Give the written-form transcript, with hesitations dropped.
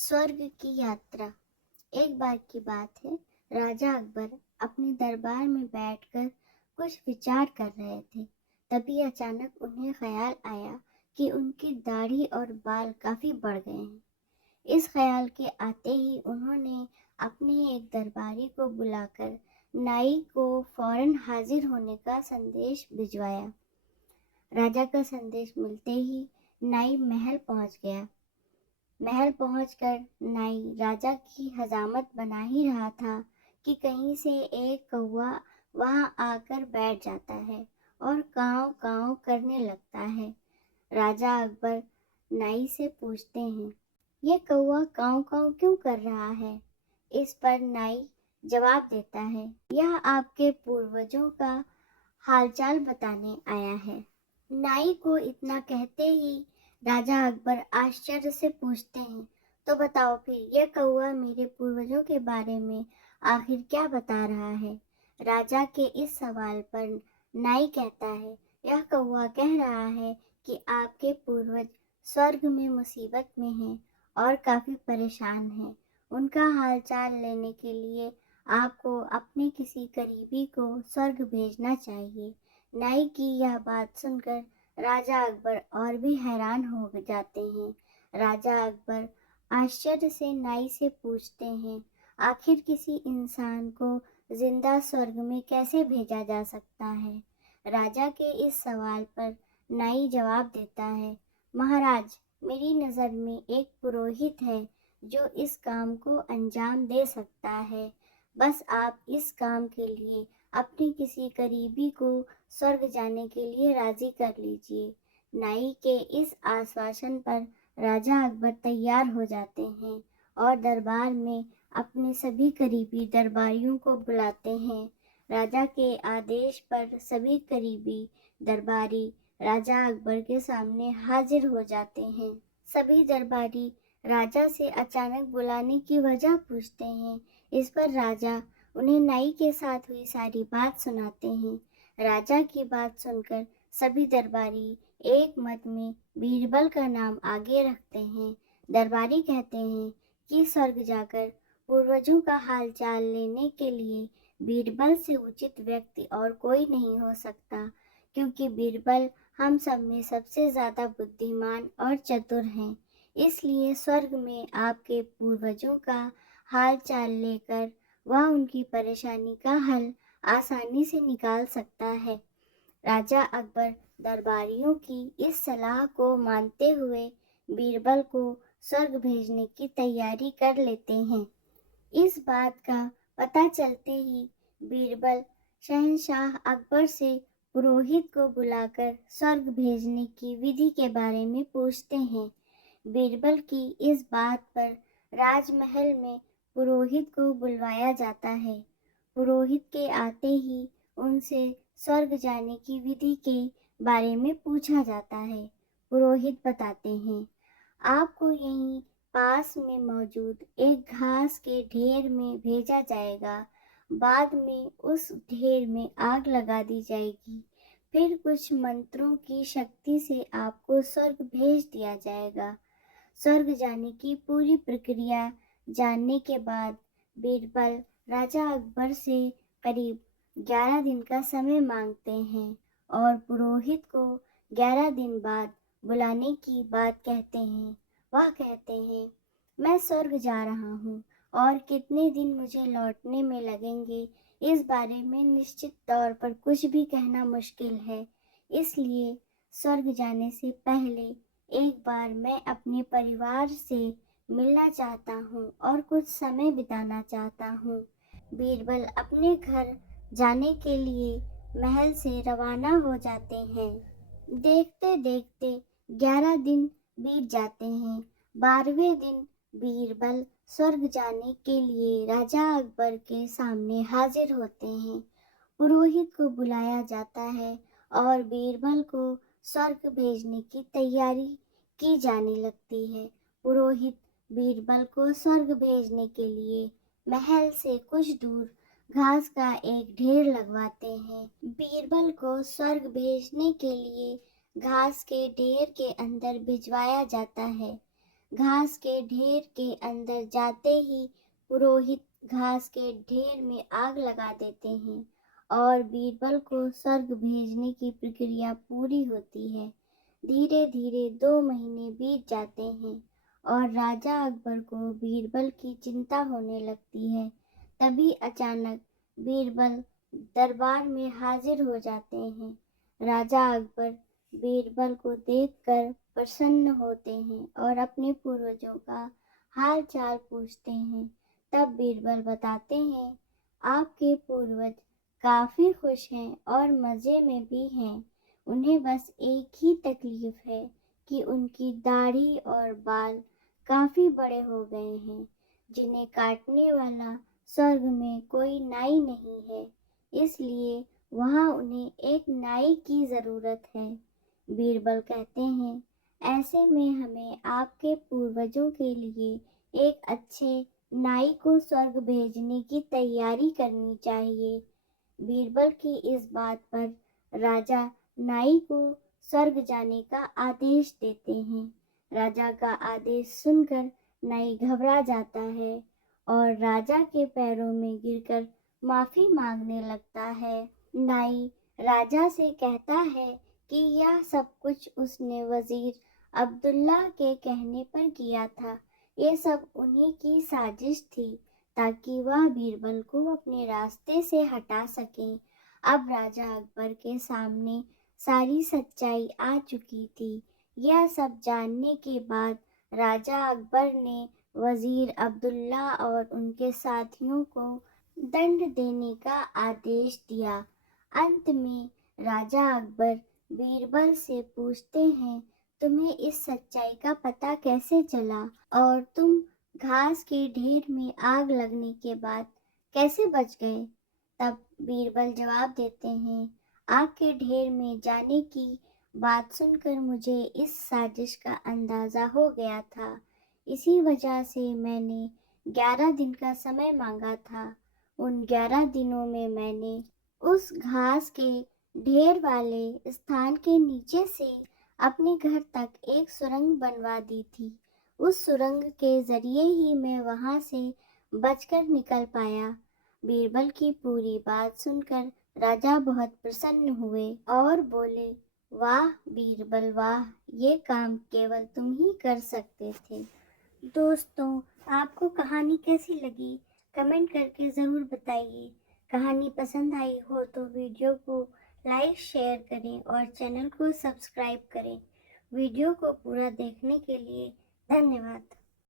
स्वर्ग की यात्रा। एक बार की बात है। राजा अकबर अपने दरबार में बैठकर कुछ विचार कर रहे थे। तभी अचानक उन्हें ख्याल आया कि उनकी दाढ़ी और बाल काफी बढ़ गए हैं। इस ख्याल के आते ही उन्होंने अपने एक दरबारी को बुलाकर नाई को फौरन हाजिर होने का संदेश भिजवाया। राजा का संदेश मिलते ही नाई महल पहुंच गया। महल पहुंचकर नाई राजा की हजामत बना ही रहा था कि कहीं से एक कौवा वहां आकर बैठ जाता है और काव काव करने लगता है। राजा अकबर नाई से पूछते हैं, ये कौवा काव काव क्यों कर रहा है? इस पर नाई जवाब देता है, यह आपके पूर्वजों का हालचाल बताने आया है। नाई को इतना कहते ही राजा अकबर आश्चर्य से पूछते हैं, तो बताओ फिर यह कौवा मेरे पूर्वजों के बारे में आखिर क्या बता रहा है? राजा के इस सवाल पर नाई कहता है, यह कौवा कह रहा है कि आपके पूर्वज स्वर्ग में मुसीबत में हैं और काफी परेशान हैं। उनका हालचाल लेने के लिए आपको अपने किसी करीबी को स्वर्ग भेजना चाहिए। नाई की यह बात सुनकर राजा अकबर और भी हैरान हो जाते हैं। राजा अकबर आश्चर्य से नाई से पूछते हैं, आखिर किसी इंसान को जिंदा स्वर्ग में कैसे भेजा जा सकता है? राजा के इस सवाल पर नाई जवाब देता है, महाराज, मेरी नज़र में एक पुरोहित है जो इस काम को अंजाम दे सकता है। बस आप इस काम के लिए अपने किसी करीबी को स्वर्ग जाने के लिए राजी कर लीजिए। नाई के इस आश्वासन पर राजा अकबर तैयार हो जाते हैं और दरबार में अपने सभी करीबी दरबारियों को बुलाते हैं। राजा के आदेश पर सभी करीबी दरबारी राजा अकबर के सामने हाजिर हो जाते हैं। सभी दरबारी राजा से अचानक बुलाने की वजह पूछते हैं। इस पर राजा उन्हें नाई के साथ हुई सारी बात सुनाते हैं। राजा की बात सुनकर सभी दरबारी एक मत में बीरबल का नाम आगे रखते हैं। दरबारी कहते हैं कि स्वर्ग जाकर पूर्वजों का हाल चाल लेने के लिए बीरबल से उचित व्यक्ति और कोई नहीं हो सकता, क्योंकि बीरबल हम सब में सबसे ज्यादा बुद्धिमान और चतुर हैं। इसलिए स्वर्ग में आपके पूर्वजों का हाल चाल लेकर वह उनकी परेशानी का हल आसानी से निकाल सकता है। राजा अकबर दरबारियों की इस सलाह को मानते हुए बीरबल को स्वर्ग भेजने की तैयारी कर लेते हैं। इस बात का पता चलते ही बीरबल शहंशाह अकबर से पुरोहित को बुलाकर स्वर्ग भेजने की विधि के बारे में पूछते हैं। बीरबल की इस बात पर राजमहल में पुरोहित को बुलवाया जाता है। पुरोहित के आते ही उनसे स्वर्ग जाने की विधि के बारे में पूछा जाता है। पुरोहित बताते हैं, आपको यहीं पास में मौजूद एक घास के ढेर में भेजा जाएगा। बाद में उस ढेर में आग लगा दी जाएगी। फिर कुछ मंत्रों की शक्ति से आपको स्वर्ग भेज दिया जाएगा। स्वर्ग जाने की पूरी प्रक्रिया जानने के बाद बीरबल राजा अकबर से करीब 11 दिन का समय मांगते हैं और पुरोहित को 11 दिन बाद बुलाने की बात कहते हैं। वह कहते हैं, मैं स्वर्ग जा रहा हूँ और कितने दिन मुझे लौटने में लगेंगे इस बारे में निश्चित तौर पर कुछ भी कहना मुश्किल है। इसलिए स्वर्ग जाने से पहले एक बार मैं अपने परिवार से मिलना चाहता हूँ और कुछ समय बिताना चाहता हूँ। बीरबल अपने घर जाने के लिए महल से रवाना हो जाते हैं। देखते देखते 11 दिन बीत जाते हैं। 12वें दिन बीरबल स्वर्ग जाने के लिए राजा अकबर के सामने हाजिर होते हैं। पुरोहित को बुलाया जाता है और बीरबल को स्वर्ग भेजने की तैयारी की जाने लगती है। पुरोहित बीरबल को स्वर्ग भेजने के लिए महल से कुछ दूर घास का एक ढेर लगवाते हैं। बीरबल को स्वर्ग भेजने के लिए घास के ढेर के अंदर भिजवाया जाता है। घास के ढेर के अंदर जाते ही पुरोहित घास के ढेर में आग लगा देते हैं और बीरबल को स्वर्ग भेजने की प्रक्रिया पूरी होती है। धीरे धीरे 2 महीने बीत जाते हैं और राजा अकबर को बीरबल की चिंता होने लगती है। तभी अचानक बीरबल दरबार में हाजिर हो जाते हैं। राजा अकबर बीरबल को देखकर प्रसन्न होते हैं और अपने पूर्वजों का हाल चाल पूछते हैं। तब बीरबल बताते हैं, आपके पूर्वज काफी खुश हैं और मजे में भी हैं। उन्हें बस एक ही तकलीफ है कि उनकी दाढ़ी और बाल काफी बड़े हो गए हैं, जिन्हें काटने वाला स्वर्ग में कोई नाई नहीं है, इसलिए वहाँ उन्हें एक नाई की जरूरत है। बीरबल कहते हैं, ऐसे में हमें आपके पूर्वजों के लिए एक अच्छे नाई को स्वर्ग भेजने की तैयारी करनी चाहिए। बीरबल की इस बात पर राजा नाई को स्वर्ग जाने का आदेश देते हैं। राजा का आदेश सुनकर नाई घबरा जाता है और राजा के पैरों में गिरकर माफी मांगने लगता है। नाई राजा से कहता है कि यह सब कुछ उसने वजीर अब्दुल्ला के कहने पर किया था। ये सब उन्हीं की साजिश थी ताकि वह बीरबल को अपने रास्ते से हटा सकें। अब राजा अकबर के सामने सारी सच्चाई आ चुकी थी। यह सब जानने के बाद राजा अकबर ने वजीर अब्दुल्ला और उनके साथियों को दंड देने का आदेश दिया। अंत में राजा अकबर बीरबल से पूछते हैं, तुम्हें इस सच्चाई का पता कैसे चला और तुम घास के ढेर में आग लगने के बाद कैसे बच गए? तब बीरबल जवाब देते हैं, आग के ढेर में जाने की बात सुनकर मुझे इस साजिश का अंदाजा हो गया था। इसी वजह से मैंने 11 दिन का समय मांगा था। उन 11 दिनों में मैंने उस घास के ढेर वाले स्थान के नीचे से अपने घर तक एक सुरंग बनवा दी थी। उस सुरंग के जरिए ही मैं वहां से बचकर निकल पाया। बीरबल की पूरी बात सुनकर राजा बहुत प्रसन्न हुए और बोले, वाह बीरबल वाह, ये काम केवल तुम ही कर सकते थे। दोस्तों, आपको कहानी कैसी लगी कमेंट करके ज़रूर बताइए। कहानी पसंद आई हो तो वीडियो को लाइक शेयर करें और चैनल को सब्सक्राइब करें। वीडियो को पूरा देखने के लिए धन्यवाद।